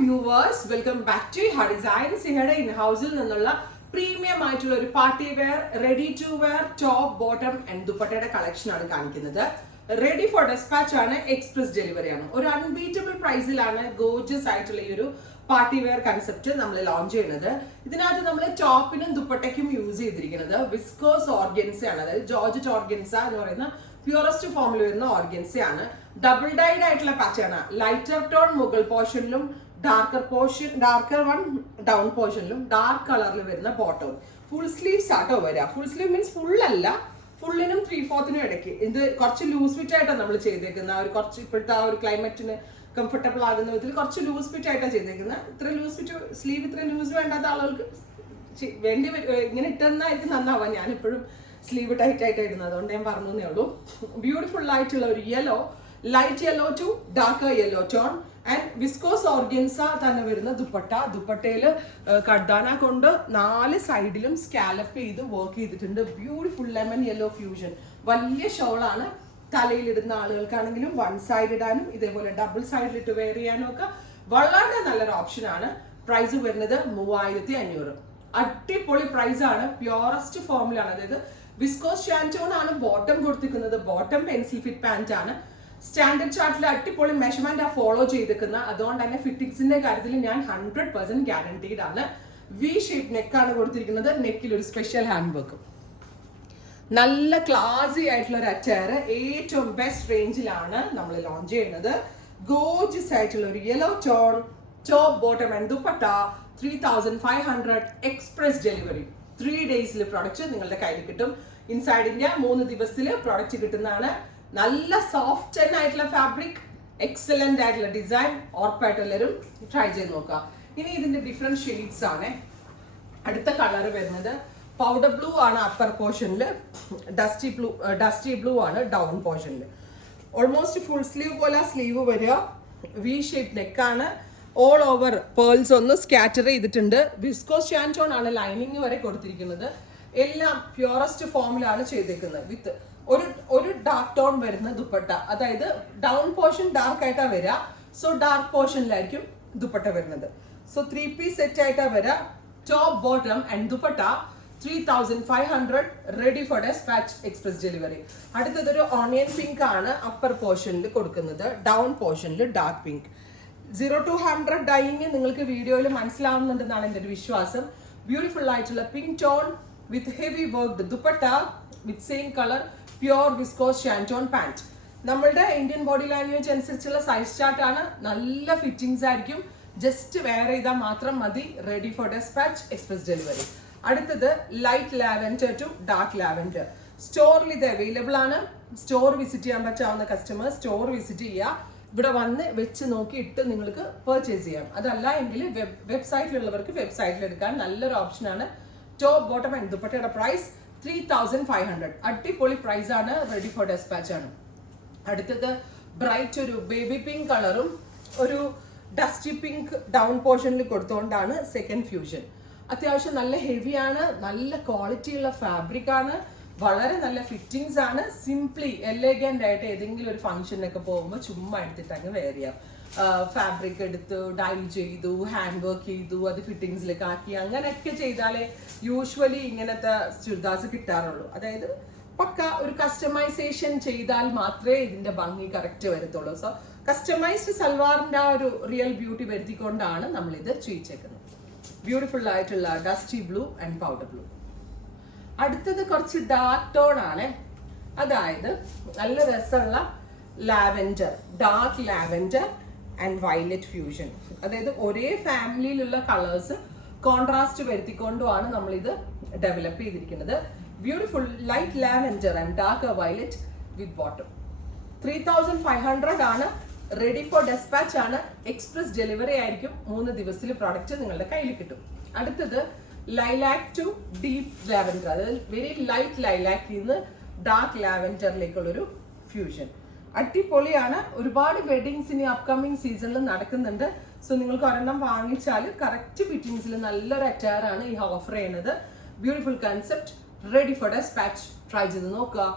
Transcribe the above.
viewers, welcome back to Her Designs. Here in house premium ആയിട്ടുള്ള ഒരു party wear ready to wear top bottom and ദുപ്പട്ടയുടെ collection ആണ് കാണിക്കുന്നത്. Ready for dispatch ആണ്, express delivery ആണ്. ഒരു അൺബീറ്റബിൾ പ്രൈസിലാണ് ഗോർജിയസ് ആയിട്ടുള്ള ഈ ഒരു പാർട്ടി വെയർ കൺസെപ്റ്റ് നമ്മൾ ലോഞ്ച് ചെയ്യുന്നത്. ഇതിനകത്ത് നമ്മൾ ടോപ്പിനും ദുപ്പട്ടയ്ക്കും യൂസ് ചെയ്തിരിക്കുന്നത് വിസ്കോസ് ഓർഗൻസ ആണ്, അതായത് ജോർജറ്റ് ഓർഗൻസ എന്ന് പറയുന്ന പ്യൂറസ്റ്റ് ഫോമിൽ വരുന്ന ഓർഗൻസ ആണ്. ഡബിൾ ഡൈഡ് ആയിട്ടുള്ള പാറ്റേൺ ആണ്. ലൈറ്റർ ടോൺ മുകൾ പോർഷനിലും ഡാർക്കർ വൺ ഡൗൺ പോർഷനിലും ഡാർക്ക് കളറിൽ വരുന്ന ബോട്ടവും. ഫുൾ സ്ലീവ്സ് ആട്ടോ വരിക. ഫുൾ സ്ലീവ് മീൻസ് ഫുൾ അല്ല, ഫുള്ളിനും 3/4 ഇടയ്ക്ക്. ഇത് കുറച്ച് ലൂസ് ഫിറ്റ് ആയിട്ടാണ് നമ്മൾ ചെയ്തേക്കുന്നത്. ഒരു കുറച്ച് ഇപ്പോഴത്തെ ആ ഒരു ക്ലൈമറ്റിന് കംഫർട്ടബിൾ ആകുന്ന വിധത്തിൽ കുറച്ച് ലൂസ് ഫിറ്റ് ആയിട്ടാണ് ചെയ്തേക്കുന്നത്. ഇത്ര ലൂസ് ഫിറ്റ് സ്ലീവ് ഇത്ര ലൂസ് വേണ്ടാത്ത ആളുകൾക്ക് വേണ്ടി ഇങ്ങനെ ഇട്ടെന്നായിരിക്കും നന്നാവുക. ഞാനിപ്പോഴും സ്ലീവ് ടൈറ്റ് ആയിട്ട് ഇടുന്നത്, അതുകൊണ്ട് ഞാൻ പറഞ്ഞേ ഉള്ളൂ. ബ്യൂട്ടിഫുൾ ആയിട്ടുള്ള ഒരു yellow, light yellow to dark yellow tone and viscose organza തന്നെ വരുന്ന ദുപ്പട്ട. ദുപ്പട്ടയിൽ കർദാന കൊണ്ട് 4 സൈഡിലും സ്കാലപ്പ് ചെയ്ത് വർക്ക് ചെയ്തിട്ടുണ്ട്. Beautiful lemon yellow fusion. വലിയ ഷോളാണ്. തലയിലിടുന്ന ആളുകൾക്കാണെങ്കിലും വൺ സൈഡ് ഇടാനും ഇതേപോലെ ഡബിൾ സൈഡിലിട്ട് വെയർ ചെയ്യാനും ഒക്കെ വളരെ നല്ലൊരു ഓപ്ഷനാണ്. പ്രൈസ് വരുന്നത് 3500. അടിപൊളി പ്രൈസ് ആണ്. പ്യൂറസ്റ്റ് ഫോമിലാണ്, അതായത് വിസ്കോസ് ഷാൻറ്റോൺ ആണ് ബോട്ടം കൊടുത്തിരിക്കുന്നത്. ബോട്ടം പെൻസിൽ ഫിറ്റ് പാന്റ് ആണ്. സ്റ്റാൻഡേർഡ് ചാർട്ടിൽ അടിപൊളി മെഷർമെന്റ് ഫോളോ ചെയ്തിരിക്കുന്ന, അതുകൊണ്ട് തന്നെ ഫിറ്റിംഗ്സിന്റെ കാര്യത്തിൽ ഞാൻ 100% ഗ്യാരണ്ടീഡ് ആണ്. വി ഷേപ്പ് നെക്കാണ് കൊടുത്തിരിക്കുന്നത്. നെക്കിൽ ഒരു സ്പെഷ്യൽ ഹാൻഡ് വർക്കും. നല്ല ക്ലാസി ആയിട്ടുള്ള ഒരു അറ്റയർ ഏറ്റവും ബെസ്റ്റ് റേഞ്ചിലാണ് നമ്മൾ ലോഞ്ച് ചെയ്യുന്നത്. ഗോർജിയസ് ആയിട്ടുള്ള ഒരു yellow tone top bottom and dupatta. 3500 express delivery. 3 ഡേയ്സിൽ പ്രോഡക്റ്റ് നിങ്ങളുടെ കയ്യിൽ കിട്ടും. ഇൻസൈഡ് ഇന്ത്യ 3 ദിവസത്തിൽ പ്രോഡക്റ്റ് കിട്ടുന്നതാണ്. നല്ല സോഫ്റ്റ് ആയിട്ടുള്ള ഫാബ്രിക്, എക്സലന്റ് ആയിട്ടുള്ള ഡിസൈൻ. ഉറപ്പായിട്ട് എല്ലാവരും ട്രൈ ചെയ്ത് നോക്കുക. ഇനി ഇതിന്റെ ഡിഫറെന്റ് ഷെയ്ഡ്സ് ആണ്. അടുത്ത കളർ വരുന്നത് പൗഡർ ബ്ലൂ ആണ് അപ്പർ പോർഷനിൽ, ഡസ്റ്റി ബ്ലൂ ആണ് ഡൗൺ പോർഷനിൽ. ഓൾമോസ്റ്റ് ഫുൾ സ്ലീവ് പോലെ സ്ലീവ് വരിക. വി ഷേപ്പ് നെക്കാണ്. ഓൾ ഓവർ പേൾസ് ഒന്ന് സ്കാറ്റർ ചെയ്തിട്ടുണ്ട്. വിസ്കോസ് ഷാൻറ്റോൺ ആണ് ലൈനിങ് വരെ കൊടുത്തിരിക്കുന്നത്. എല്ലാം പ്യൂറസ്റ്റ് ഫോമിലാണ് ചെയ്തേക്കുന്നത്. വിത്ത് ഒരു ഡാർക്ക് ടോൺ വരുന്ന ദുപ്പട്ട, അതായത് ഡൗൺ പോർഷൻ ഡാർക്ക് ആയിട്ടാ വരിക. സോ ഡാർക്ക് പോർഷനിലായിരിക്കും ദുപ്പട്ട വരുന്നത്. സോ 3 പീസ് സെറ്റ് ആയിട്ടാ വരിക. Top bottom and dupatta 3500 ready for dispatch express delivery. അടുത്തതൊരു ഓണിയൻ പിങ്ക് ആണ് അപ്പർ പോർഷനിൽ കൊടുക്കുന്നത്. ഡൗൺ പോർഷനിൽ ഡാർക്ക് പിങ്ക്. 0 to 100 ഡൈയിങ് നിങ്ങൾക്ക് വീഡിയോയിൽ മനസ്സിലാവുന്നുണ്ടെന്നാണ് എൻ്റെ ഒരു വിശ്വാസം. ബ്യൂട്ടിഫുൾ ആയിട്ടുള്ള pink tone with heavy worked dupatta with same colour pure viscose shantoon pant. നമ്മളുടെ ഇന്ത്യൻ ബോഡി ലാംഗ്വേജ് അനുസരിച്ചുള്ള സൈസ് ചാർട്ട് ആണ്. നല്ല ഫിറ്റിംഗ്സ് ആയിരിക്കും. ജസ്റ്റ് വെയർ ചെയ്താൽ മാത്രം മതി. Ready for dispatch express delivery. അടുത്തത് light lavender to dark lavender. സ്റ്റോറിൽ ഇത് അവൈലബിൾ ആണ്. സ്റ്റോർ വിസിറ്റ് ചെയ്യാൻ പറ്റാവുന്ന കസ്റ്റമേഴ്സ് സ്റ്റോർ വിസിറ്റ് ചെയ്യുക. ഇവിടെ വന്ന് വെച്ച് നോക്കി ഇട്ട് നിങ്ങൾക്ക് പർച്ചേസ് ചെയ്യാം. അതല്ല എങ്കിൽ വെബ്സൈറ്റിലുള്ളവർക്ക് വെബ്സൈറ്റിൽ എടുക്കാൻ നല്ലൊരു ഓപ്ഷനാണ്. ടോപ്പ് ബോട്ടം ആൻഡ് ദുപ്പട്ടയുടെ പ്രൈസ് 3500. അടിപൊളി പ്രൈസ് ആണ്. റെഡി ഫോർ ഡെസ്പാച്ച് ആണ്. അടുത്തത് ബ്രൈറ്റ് ഒരു ബേബി പിങ്ക് കളറും ഒരു ഡസ്റ്റി പിങ്ക് ഡൗൺ പോർഷനിൽ കൊടുത്തുകൊണ്ടാണ് സെക്കൻഡ് ഫ്യൂഷൻ. അത്യാവശ്യം നല്ല ഹെവിയാണ്. നല്ല ക്വാളിറ്റി ഉള്ള ഫാബ്രിക് ആണ്. വളരെ നല്ല ഫിറ്റിംഗ്സ് ആണ്. സിംപ്ലി എലഗന്റ് ആയിട്ട് ഏതെങ്കിലും ഒരു ഫംഗ്ഷനൊക്കെ പോകുമ്പോൾ ചുമ്മാ എടുത്തിട്ട് അങ്ങ് വെയർ ചെയ്യാം. ഫാബ്രിക് എടുത്ത് ഡൈ ചെയ്തു, ഹാൻഡ് വർക്ക് ചെയ്തു, അത് ഫിറ്റിംഗ്സിലേക്ക് ആക്കി, അങ്ങനെയൊക്കെ ചെയ്താലേ യൂഷ്വലി ഇങ്ങനത്തെ ചുരിദാസ് കിട്ടാറുള്ളൂ. അതായത് പക്ക ഒരു കസ്റ്റമൈസേഷൻ ചെയ്താൽ മാത്രമേ ഇതിന്റെ ഭംഗി കറക്റ്റ് വരത്തുള്ളൂ. സോ കസ്റ്റമൈസ്ഡ് സൽവാറിന്റെ ആ ഒരു റിയൽ ബ്യൂട്ടി വരുത്തിക്കൊണ്ടാണ് നമ്മൾ ഇത് ചെയ്യിച്ചേക്കുന്നത്. ബ്യൂട്ടിഫുൾ ആയിട്ടുള്ള dusty blue and powder blue. അടുത്തത് കുറച്ച് ഡാർക്ക് ടോൺ ആണ്. അതായത് നല്ല രസമുള്ള lavender, dark lavender and violet fusion. അതായത് ഒരേ ഫാമിലിയിലുള്ള കളേഴ്സ് കോൺട്രാസ്റ്റ് വരുത്തിക്കൊണ്ടുമാണ് നമ്മൾ ഇത് ഡെവലപ്പ് ചെയ്തിരിക്കുന്നത്. Beautiful light lavender and dark violet with bottom. 3500 ആണ്. റെഡി ഫോർ ഡെസ്പാച്ച് ആണ്. എക്സ്പ്രസ് ഡെലിവറി ആയിരിക്കും. 3 ദിവസത്തിൽ പ്രോഡക്റ്റ് നിങ്ങളുടെ കയ്യിൽ കിട്ടും. അടുത്തത് ലൈലാക്ക് ടു ഡീപ്പ് ലാവൻഡർ, അതായത് വെരി ലൈറ്റ് ലൈലാക്കിൽ നിന്ന് ഡാർക്ക് ലാവൻഡറിലേക്കുള്ളൊരു ഫ്യൂഷൻ. അടിപൊളിയാണ്. ഒരുപാട് വെഡിങ്സ് ഇനി അപ്കമിങ് സീസണിൽ നടക്കുന്നുണ്ട്. സോ നിങ്ങൾക്ക് ഒരെണ്ണം വാങ്ങിച്ചാൽ കറക്റ്റ് ഫിറ്റിംഗ്സിൽ നല്ലൊരു അറ്റയർ ആണ് ഈ ഓഫർ ചെയ്യുന്നത്. Beautiful concept. Ready for despatch. Try ചെയ്ത് നോക്കുക.